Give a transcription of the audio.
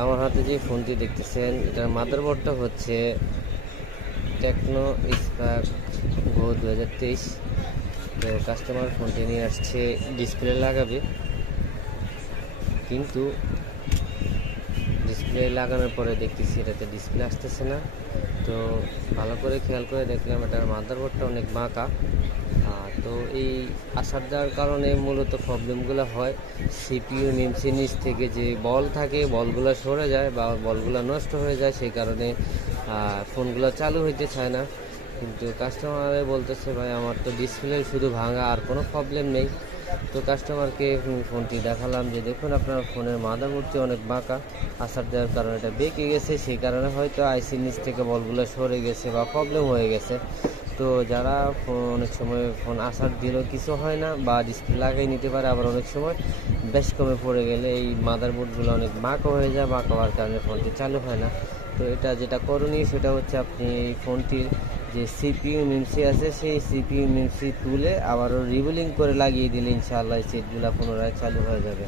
আমার হাতে যে ফোনটি দেখতেছেন এটার মাদারবোর্ডটা হচ্ছে টেকনো স্পার্ক গো 2023। তো কাস্টমার ফোনটি নিয়ে আসছে ডিসপ্লে লাগাবে, কিন্তু ডিসপ্লে লাগানোর পরে দেখতেছি এটাতে ডিসপ্লে আসতেছে না। তো ভালো করে খেয়াল করে দেখলাম এটার মাদারবোর্ডটা অনেক বাঁকা। তো এই আসার দেওয়ার কারণে মূলত প্রবলেমগুলো হয় সিপিইউ মেমসির নিচ থেকে যে বল থাকে বলগুলো সরে যায় বা বলগুলো নষ্ট হয়ে যায়, সেই কারণে ফোনগুলো চালু হইতে চায় না। কিন্তু কাস্টমারে বলতেছে ভাই আমার তো ডিসপ্লে শুধু ভাঙা, আর কোনো প্রবলেম নেই। তো কাস্টমারকে ফোনটি দেখালাম যে দেখুন আপনার ফোনের মাদারবোর্ডটি অনেক বাঁকা, আসার দেওয়ার কারণে এটা বেঁকে গেছে, সেই কারণে হয়তো আইসির নিচ থেকে বলগুলো সরে গেছে বা প্রবলেম হয়ে গেছে। তো যারা অনেক সময় ফোন আসার দিলেও কিছু হয় না বা ডিসপ্লে লাগাই নিতে পারে, আবার অনেক সময় বেশ কমে পড়ে গেলে এই মাদারবোর্ডগুলো অনেক বাঁকা হয়ে যায়, বাঁকা হওয়ার কারণে ফোনটি চালু হয় না। তো এটা যেটা করণীয় সেটা হচ্ছে আপনি এই ফোনটির যে সিপিইউ মেমসি আছে সেই সিপিইউ মেমসি তুলে আবারও রিবুলিং করে লাগিয়ে দিলে ইনশাআল্লাহ এই সেটগুলো পুনরায় চালু হয়ে যাবে।